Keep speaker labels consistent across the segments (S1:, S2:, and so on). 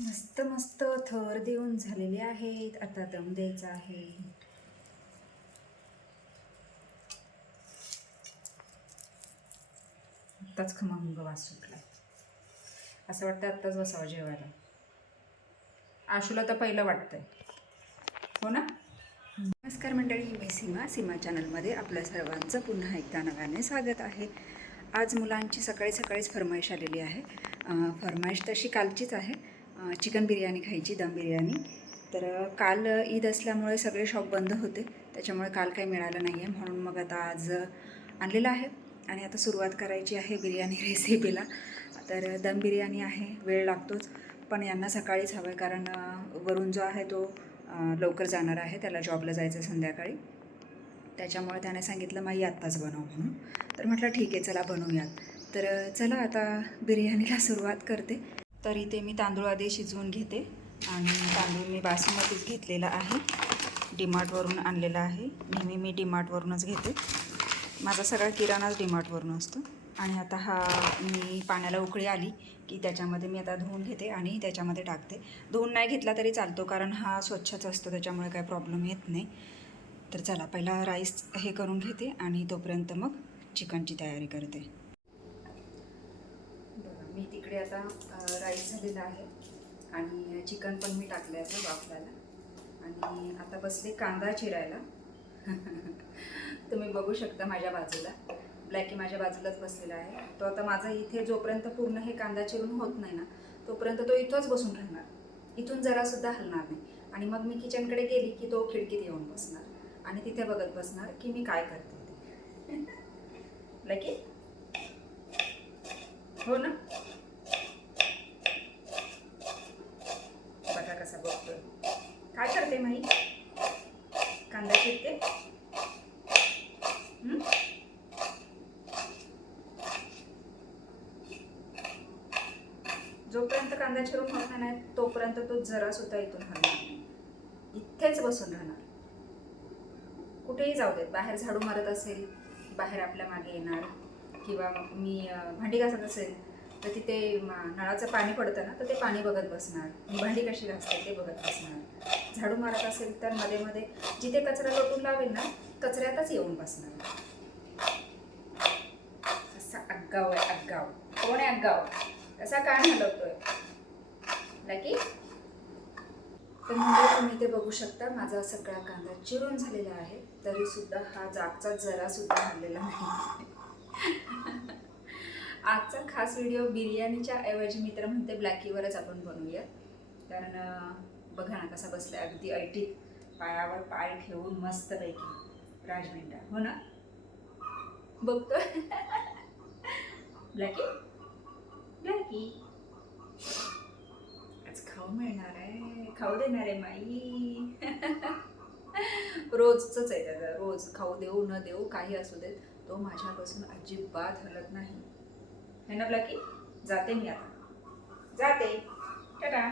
S1: मस्त मस्त थर देऊन झालेले आहेत. आता दम द्यायचा आहे. आत्ताच खमंग वास सुटला असं वाटतं आत्ताच बसावं जेवायला. आशूला तर पहिलं वाटतंय. हो ना? नमस्कार मंडळी मी सीमा. सीमा चॅनलमध्ये आपल्या सर्वांचं पुन्हा एकदा नव्याने स्वागत आहे. आज मुलांची सकाळी सकाळीच फरमाईश आलेली आहे. फरमाईश तशी कालचीच आहे. चिकन बिर्याणी खायची दम बिर्याणी. तर काल ईद असल्यामुळे सगळे शॉप बंद होते. त्याच्यामुळे काल काही मिळालं नाही आहे म्हणून मग आता आज आणलेलं आहे. आणि आता सुरुवात करायची आहे बिर्याणी रेसिपीला तर दम बिर्याणी आहे. वेळ लागतोच. पण यांना सकाळीच हवं आहे कारण वरून जो आहे तो लवकर जाणार आहे. त्याला जॉबला जायचं आहे संध्याकाळी. त्याच्यामुळे त्याने सांगितलं माई आत्ताच बनव म्हणून. तर म्हटलं ठीक आहे चला बनवूयात. तर चला आता बिर्याणीला सुरुवात करते. तर इथे मी तांदूळ आधी शिजवून घेते. आणि तांदूळ मी बासमतीच घेतलेला आहे. डीमार्टवरून आणलेला आहे. नेहमी मी डीमार्टवरूनच घेते. माझा सगळा किराणाच डीमार्टवरून असतो. आणि आता हा मी पाण्याला उकळी आली की त्याच्यामध्ये मी आता धुवून घेते आणि त्याच्यामध्ये टाकते. धुवून नाही घेतला तरी चालतो कारण हा स्वच्छच असतो. त्याच्यामुळे काही प्रॉब्लेम येत नाही. तर चला पहिला राईस हे करून घेते आणि तोपर्यंत मग चिकनची तयारी करते. बघा आता राईस झालेला आहे. आणि चिकन पण मी टाकलं आहे वाफल्याला वाफलायला आणि आता बसले कांदा चिरायला. तुम्ही बघू शकता माझ्या बाजूला. ब्लॅकी माझ्या बाजूलाच बसलेला आहे. तो आता माझा इथे जोपर्यंत पूर्ण हे कांदा चिरून होत नाही ना तोपर्यंत तो इथंच बसून राहणार. इथून जरासुद्धा हलणार नाही. आणि मग मी किचनकडे गेली की तो खिडकीत येऊन बसणार. आणि तिथे बघत बसणार की मी काय करते ते. ब्लॅकी हो ना बघा कसा बघतोय काय करते माई? कांदा चिरते. जोपर्यंत कांदा चिरून होणार नाही तोपर्यंत तो जरा सुद्धा इथून हलणार नाही. इथेच बसून राहणार. कुठेही जाऊ देत. बाहेर झाडू मारत असेल बाहेर आपल्या मागे येणार किंवा मी भांडी घासत असेल तर तिथे नळाचं पाणी पडतं ना तर ते पाणी बघत बसणार. भांडी कशी घासते ते बघत बसणार. झाडू मारत असेल तर मध्ये मध्ये जिथे कचरा लोटून लावेल ना कचऱ्यातच येऊन बसणार. असा अग्गाव आहे अग्गाव कोण आहे अग्गाव कसा कान हलवतोय? लकी तर म्हणजे तुम्ही ते बघू शकता माझा सगळा कांदा चिरून झालेला आहे. तरी सुद्धा हा जागचा जरा सुद्धा हल्लेला नाही. आजचा खास व्हिडिओ बिर्याणीच्या ऐवजी मी तर म्हणते ब्लॅकीवरच आपण बनवूया. कारण बघा ना कसा बसला अगदी ऐटीत पायावर पाय ठेवून मस्तपैकी राजमेंढा. हो ना? बघतो ब्लॅकी? ब्लॅकी. आज खाऊ मिळणार आहे. खाऊ देणार आहे माई. रोजच आहे त्याचा. रोज खाऊ देऊ न देऊ काही असू देत. तो माझ्यापासून अजिबात हलत नाही. है ना ब्लॅकी जाते मी आता. जाते. टाटा.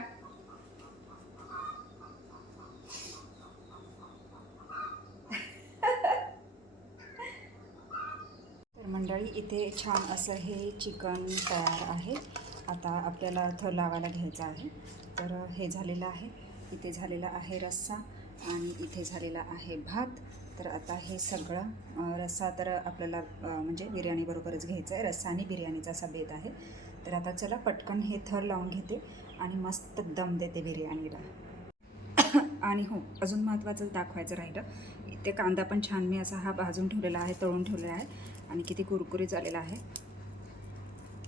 S1: तर मंडळी इथे छान असं हे चिकन तयार आहे. आता आपल्याला थर लावायला घ्यायचं आहे. तर हे झालेलं आहे. इथे झालेला आहे रस्सा आणि इथे झालेला आहे भात. तर आता हे सगळं रस्सा तर आपल्याला म्हणजे बिर्याणीबरोबरच घ्यायचं आहे रस्सा आणि बिर्याणीचा असा बेत आहे. तर आता चला पटकन हे थर लावून घेते आणि मस्त दम देते बिर्याणीला. आणि हो अजून महत्त्वाचं दाखवायचं राहिलं. इथे कांदा पण छान मी असा हा भाजून ठेवलेला आहे तळून ठेवलेला आहे. आणि किती कुरकुरी झालेला आहे.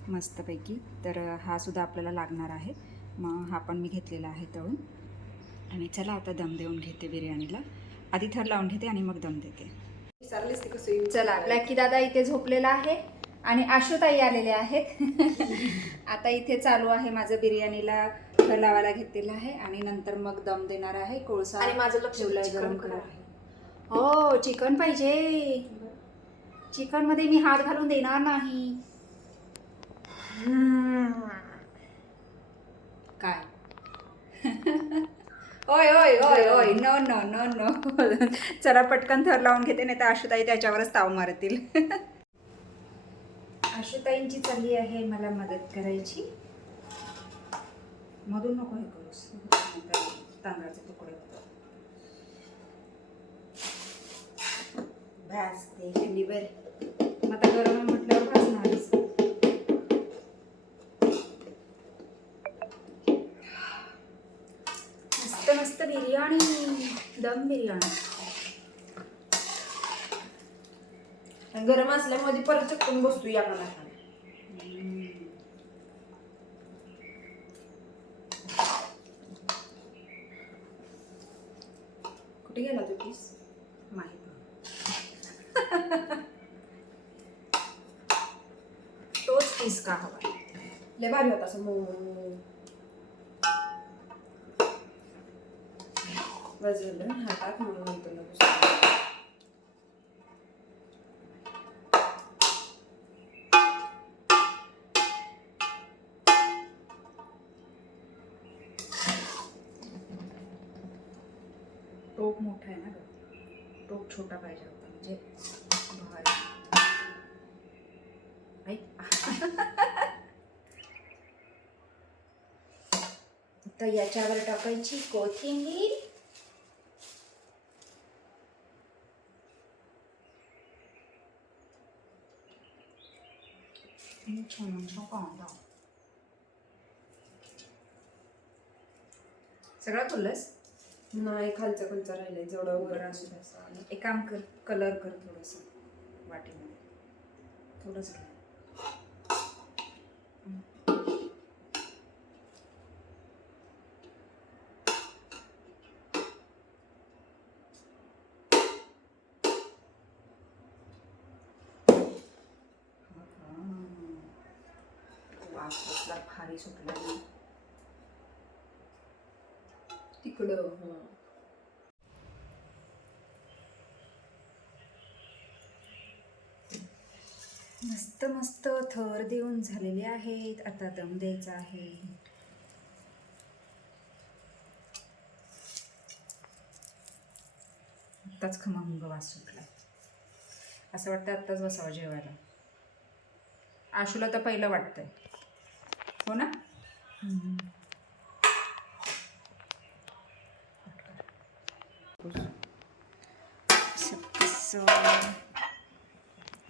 S1: मस्तपैकी. तर हा सुद्धा आपल्याला लागणार आहे. मग हा पण मी घेतलेला आहे तळून. आणि चला आता दम देऊन घेते बिर्याणीला. आधी थर लावून घेते आणि मग दम देते. चला ब्लॅकी दादा इथे झोपलेला आहे आणि आशुताई आलेले आहेत. आता इथे चालू आहे माझं बिर्याणीला थर लावायला घेतलेलं आहे आणि नंतर मग दम देणार आहे. कोळसा
S2: आणि माझं लक्ष
S1: गरम करायला.
S2: आहे.
S1: हो चिकन पाहिजे. चिकनमध्ये मी हात घालून देणार नाही. काय? ओय ओय ओय ओय नो नो नो नो. चला पटकन थर लावून घेते नाही तर आशुताई त्याच्यावरच ताव मारतील. आशुताईंची चालली आहे मला मदत करायची. मधून नको हे करूस तांदळाचे तुकडे बस
S2: ते शनिवार
S1: मग आता गरम दम बिर्याणी.
S2: गरम असल्यामध्ये परत चक्कून बसतो या मला कुठे गेला तू पीस?
S1: माहीत तोच पीस का हवा?
S2: लय भारी होता असं मऊ मऊ मऊ. वाजवलं हातात नंतर
S1: टोप मोठा आहे ना ग. टोप छोटा पाहिजे होता. म्हणजे
S2: तर याच्यावर टाकायची कोथिंबीर.
S1: 你瞅能超广到सगळं तुलस
S2: नाही खालचं खालचं राहिलंय जेवढं वर
S1: बरं
S2: असू
S1: असू
S2: द्या.
S1: द्या एक काम कर कलर कर थोडस वाटीमध्ये थोडंच वास कसला भारी सुटला नाही
S2: तिकडं
S1: मस्त मस्त थर देऊन झालेले आहेत. आता दम द्यायचा आहे. आत्ताच खमंग वास सुटलाय असं वाटतं आत्ताच बसावं जेवायला. आशूला तर पहिलं वाटतंय. हो ना?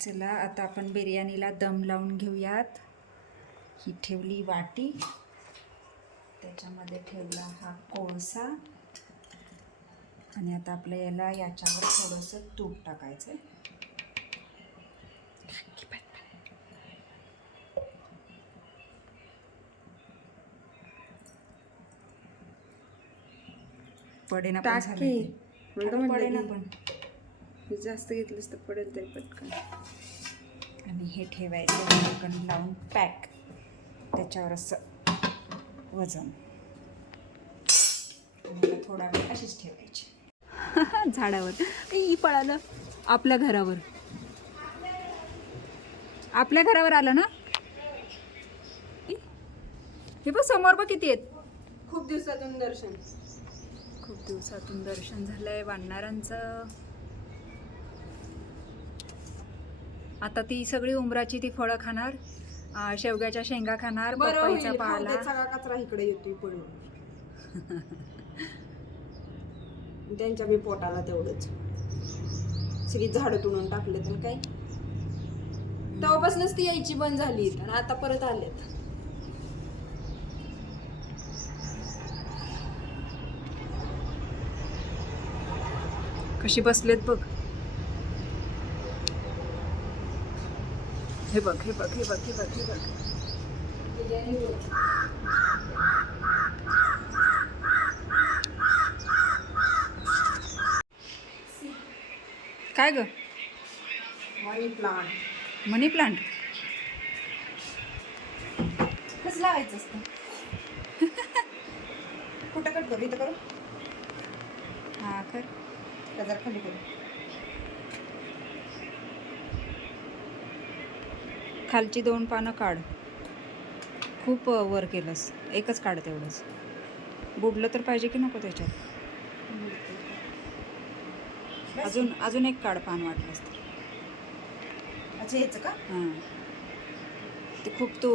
S1: चला आता आपण बिर्याणीला दम लावून घेऊयात. ही ठेवली वाटी. त्याच्यामध्ये ठेवला हा कोळसा. आणि आता आपल्या याला याच्यावर थोडंसं तूप टाकायचं आहे पडे ना पण
S2: टाक
S1: झालंय
S2: की.
S1: ते.
S2: म्हणलं
S1: अगं,
S2: म्हणलं
S1: पडे ना
S2: की.
S1: पण.
S2: जास्त घेतलंस तर पडेल तरी पटकन.
S1: आणि हे ठेवायचं लावून पॅक. त्याच्यावर असं वजन. आणि थोडा वेळ अशीच ठेवायची. झाडावर. ई पळालं आपल्या घरावर. आपल्या घरावर आलं ना? हे बघ समोर बघ किती आहेत.
S2: खूप दिवसातून दर्शन.
S1: खूप दिवसातून दर्शन झालंय वानरांचं आता ती सगळी उमराची ती फळं खाणार अं, शेवग्याच्या शेंगा खाणार
S2: बरं
S1: पपईचा
S2: होईल, खाऊ
S1: पाला
S2: सगळा कचरा इकडे येतोय पडून त्यांच्या बी पोटाला तेवढंच. सगळी झाडं तुडून टाकले तर काय? तेव्हापासूनच ती यायची बंद झाली आणि आता परत आलेत.
S1: कशी बसलेत बघ. हे बघ हे बघ हे बघ हे बघ हे बघ. काय ग?
S2: मनी प्लांट
S1: मनी प्लांट
S2: कसं लावायचं असतं? कुठं कट करू? इथं करू?
S1: हा कर.
S2: जरा खाली करू
S1: खालची दोन पानं काढ. खूप वर केलंस. एकच काढ तेवढंच. बुडलं तर पाहिजे की नको त्याच्यात? अजून अजून एक काढ पान वाटलंस तर
S2: अच्छा याचं का?
S1: हां. ते खूप तू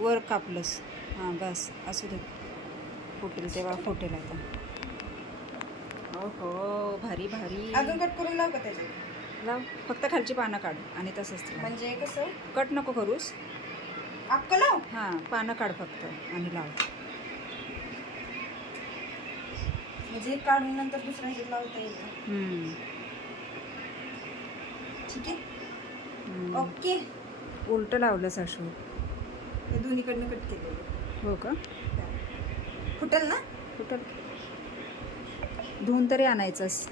S1: वर कापलंस. हां बस. असू दे. फुटेल तेव्हा फुटेल आता. हो भारी भारी.
S2: अजून कट करून लाव का त्याच्यात?
S1: लाव. फक्त खालची पानं काढ आणि तसंच ठेव.
S2: म्हणजे कसं?
S1: कट नको करूस.
S2: अक्क लाव.
S1: हां पानं काढ फक्त आणि लाव.
S2: म्हणजे काढून नंतर दुसऱ्या ह्याच्यात लावता येईल
S1: हम्म.
S2: ठीक आहे?
S1: हम्म.
S2: ओके.
S1: उलटं लावलं साशू
S2: हे दोन्हीकडनं कट केलेलं.
S1: हो का?
S2: फुटेल ना?
S1: कुठं धुवून तरी आणायचंस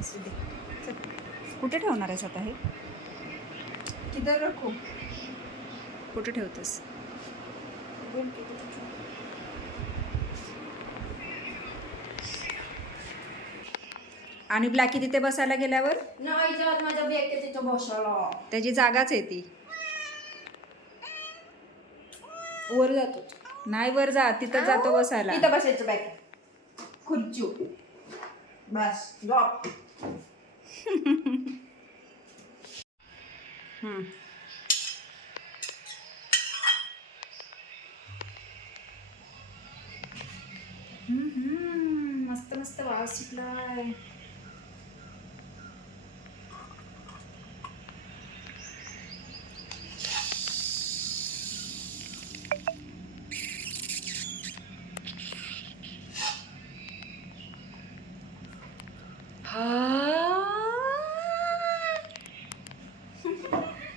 S2: असू दे.
S1: कुठे ठेवणार आहेस आता हे?
S2: किधर रखू?
S1: कुठे ठेवतोस? आणि ब्लॅकी तिथे बसायला गेल्यावर?
S2: नाही जात माझ्या बॅगेत तिथं बसायला.
S1: त्याची जागाच आहे ती.
S2: वर जातो.
S1: नाही वर जा तिथं जातो बसायला.
S2: इथं बसायचं बॅग खुर्चू बस ड्रॉप
S1: हम्म. हम्म, हम्म. मस्त मस्त वास सुटलाय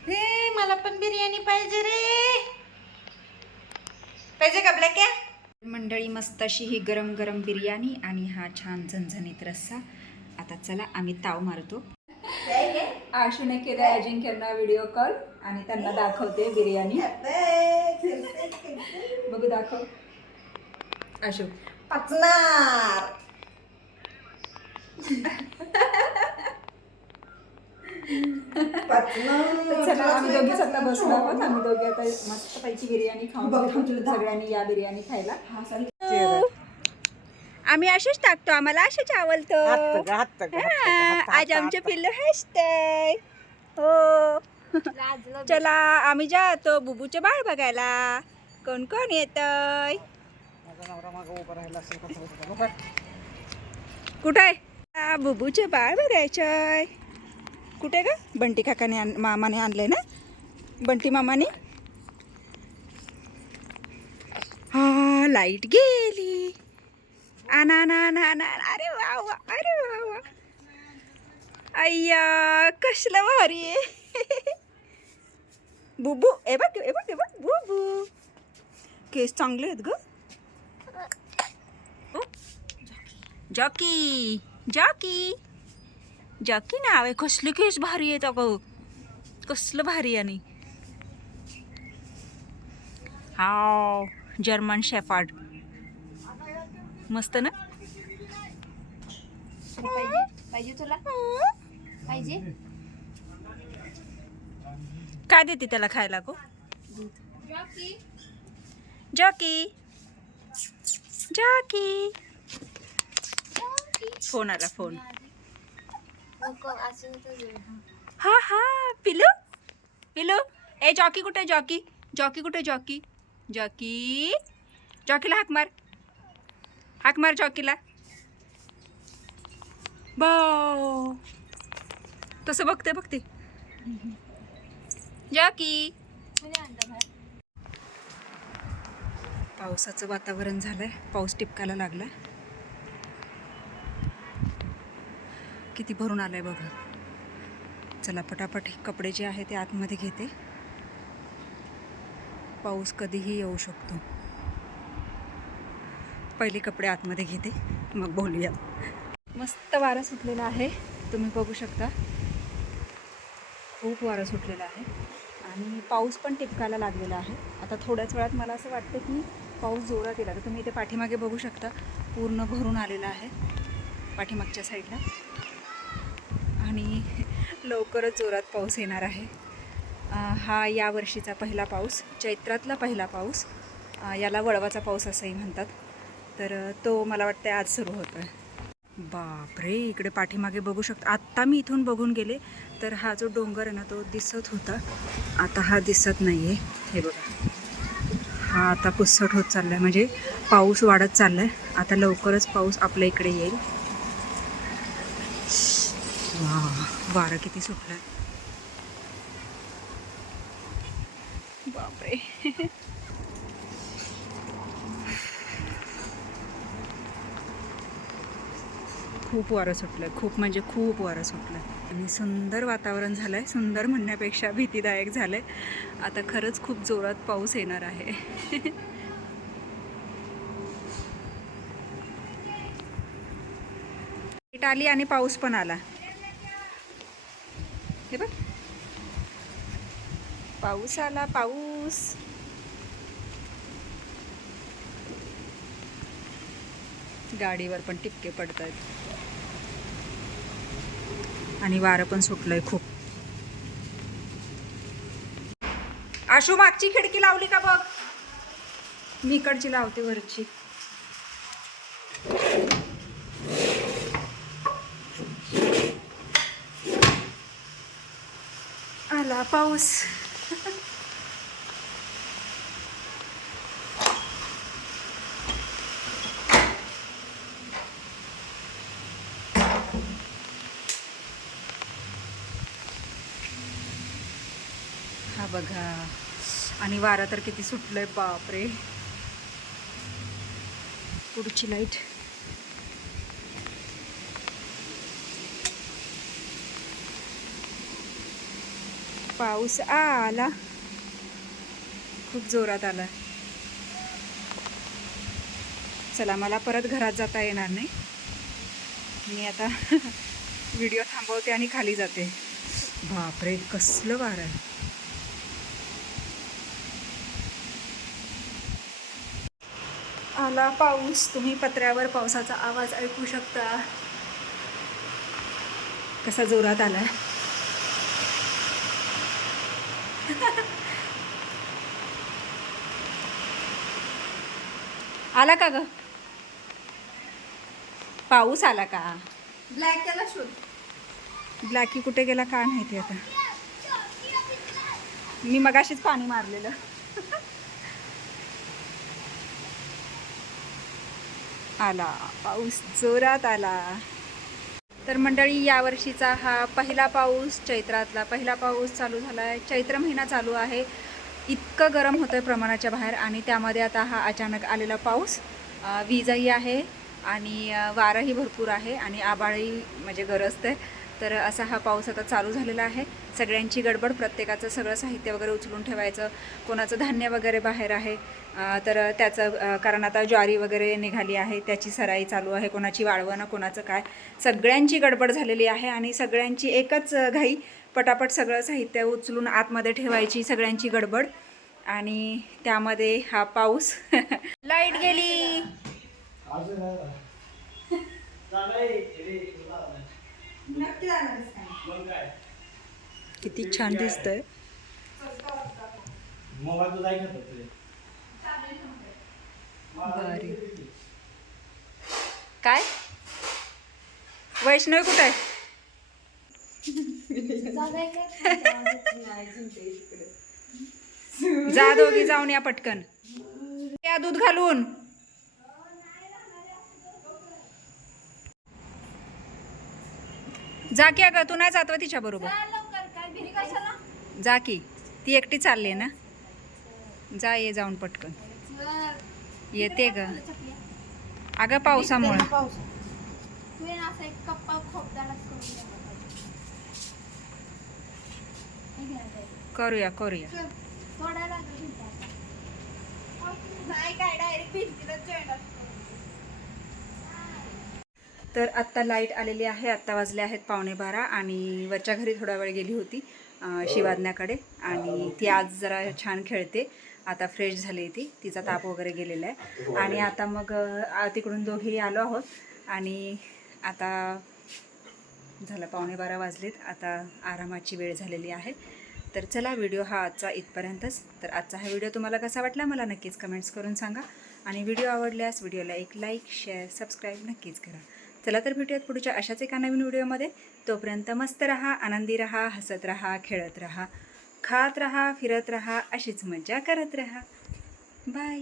S2: हे मला पण बिर्याणी पाहिजे रे पाहिजे का ब्लॅक
S1: मंडळी मस्त अशी ही गरम गरम बिर्याणी आणि हा छान झणझणीत रस्सा. आता चला आम्ही ताव मारतो. आशूने केला अजिंक्यांना व्हिडिओ कॉल आणि त्यांना दाखवते बिर्याणी. बघू दाखव. आशू.
S2: पचणार
S1: चला आम्ही दोघी सध्या बसलो आहोत. आम्ही दोघे आता मस्त पैकी बिर्याणी खाऊन
S2: बघ,
S1: घेऊ.
S2: तुला दाखव.
S1: सगळ्यांनी या बिर्याणी खायला.
S2: हा
S1: आम्ही असेच टाकतो. आम्हाला असेच आवडतो. हा, आज आमचे पिल्लू हसतय हो. चला आम्ही जातो बुबूचे बाळ बघायला. कोण कोण येतय? कुठं आहे? आ, बुबूचे बाळ बघायचंय. कुठे का बंटी काकाने आण मामाने आणले ना? बंटी मामाने? हा लाइट गेली. आना ना ना ना अरे वा वा अरे वा वा. अय्या कसलं भारी आहे. बुबू ए बघ ए बघ ए बघ बुबू. केस चांगले आहेत ग. Jockey jockey. जॉकी नाव आहे कसले केस भारी आहेत अगं. कसलं भारी आणि. हाव जर्मन शेफार्ड. मस्त ना?
S2: पाहिजे? पाहिजे तुला? पाहिजे?
S1: काय देते त्याला खायला गो? जॉकी. जॉकी. फोन आला फोन. हा हा पिलू। पिलू। ए जॉकी कुठे जॉकी? जॉकी कुठे जॉकी? जॉकी? जॉकीला हाक मार। हाक मार जॉकीला। बाव तसं बघते बघते. जॉकी। पावसाचं वातावरण झालंय. पाऊस टिपकायला लागलाय. किती भरून आलं आहे बघा. चला पटापट हे कपडे जे आहे ते आतमध्ये घेते. पाऊस कधीही येऊ शकतो. पहिले कपडे आतमध्ये घेते मग बोलूया. मस्त वारा सुटलेला आहे. तुम्ही बघू शकता. खूप वारा सुटलेला आहे. आणि पाऊस पण टिपकायला लागलेला आहे. आता थोड्याच वेळात मला असं वाटतं की पाऊस जोरात येईल. आता तुम्ही इथे पाठीमागे बघू शकता. पूर्ण भरून आलेला आहे. पाठीमागच्या साईडला. आणि लवकरच जोरात पाऊस येणार आहे. हा यावर्षीचा पहिला पाऊस चैत्रातला पहिला पाऊस. याला वळवाचा पाऊस असंही म्हणतात. तर तो मला वाटतं आज सुरू होतो आहे बापरे इकडे पाठीमागे बघू शकता. आत्ता मी इथून बघून गेले तर हा जो डोंगर आहे ना तो दिसत होता. आता हा दिसत नाही आहे हे बघा. हा आता पुसट होत चाललाय. म्हणजे पाऊस वाढत चाललाय. आता लवकरच पाऊस आपल्या इकडे येईल. वा वारं किती सुटलंय. बापरे. खूप वारं सुटलंय खूप म्हणजे खूप वारं सुटलंय. आणि सुंदर वातावरण झालंय सुंदर म्हणण्यापेक्षा भीतीदायक झालंय. आता खरंच खूप जोरात पाऊस येणार आहे. आली आणि पाऊस पण आला. हे बघ. पाऊस आला पाऊस. गाडीवर पण टिपके पडत आहेत आणि वारं पण सुटलंय खूप. आशू मागची खिडकी लावली का बघ? मी इकडची लावते वरची आला पाऊस हा बघा. आणि वारा तर किती सुटलंय बापरे. पुढची लाइट पाऊस आला. खूप जोरात आला. चला मला परत घरात जाता येणार नाही. मी आता व्हिडिओ थांबवते आणि खाली जाते. बापरे कसलं वार आहे. आला पाऊस. तुम्ही पत्र्यावर पावसाचा आवाज ऐकू शकता. कसा जोरात आलाय. आला का ग? पाऊस आला का?
S2: ब्लॅक शोध.
S1: ब्लॅकी कुठे गेला काय माहिती आता? मी मगाशीच पाणी मारलेलं. आला. पाऊस जोरात आला. तर मंडळी यावर्षीचा हा पहिला पाऊस चैत्रातला पहिला पाऊस चालू झाला आहे चैत्र महिना चालू आहे. इतकं गरम होतं आहे प्रमाणाच्या बाहेर आणि त्यामध्ये आता हा अचानक आलेला पाऊस वीजही आहे आणि वाराही वारंही भरपूर आहे आणि आबाळही म्हणजे गरजतं आहे तर असा हा पाऊस आता चालू झालेला आहे. सगळ्यांची गडबड प्रत्येकाचं सगळं साहित्य वगैरे उचलून ठेवायचं कोणाचं धान्य वगैरे बाहेर आहे तर त्याचं कारण आता ज्वारी वगैरे निघाली आहे त्याची सराई चालू आहे कोणाची वाळवणं कोणाचं काय. सगळ्यांची गडबड झालेली आहे आणि सगळ्यांची एकच घाई पटापट सगळं साहित्य उचलून आतमध्ये ठेवायची सगळ्यांची गडबड. आणि त्यामध्ये हा पाऊस. लाइट गेली. किती छान दिसतंय. काय? वैष्णवी कुठे आहे? जा दोघी जाऊन या पटकन. या दूध घालून. जा की अगं तू नाही जात तिच्या बरोबर. जा की ती एकटी चालली ना? जा ये जाऊन पटकन. येते ग. अगं पावसामुळे
S3: तू ये ना असा एक कप्पा खोपदारात करून द्या मला. हे घे ना ताई.
S1: करूया करूया
S3: चल, तोडायला लागलं भिंत आता. नाही काय डायरेक्ट भिंतीला करूया करूया.
S1: तर आत्ता लाइट आलेली आहे आत्ता वाजले आहेत पावणे बारा आणि वरच्या घरी थोडा वेळ गेली होती शिवाज्ञाकडे. आणि ती आज जरा छान खेळते. आता फ्रेश झाली ती. तिचा ताप वगैरे गेलेला आहे. आणि आता मग तिकडून दोघेही आलो आहोत. आणि आता झालं पावणे बारा वाजलेत. आता आरामाची वेळ झालेली आहे. तर चला व्हिडिओ हा आजचा इथपर्यंतच. तर आजचा हा व्हिडिओ तुम्हाला कसा वाटला मला नक्कीच कमेंट्स करून सांगा. आणि व्हिडिओ आवडल्यास व्हिडिओला एक लाईक शेअर सबस्क्राईब नक्कीच करा. चला तर भेटूयात पुढच्या अशाच एका नवीन व्हिडिओमध्ये. तोपर्यंत मस्त रहा आनंदी रहा हसत रहा खेळत रहा खात रहा फिरत रहा अशीच मजा करत रहा. बाय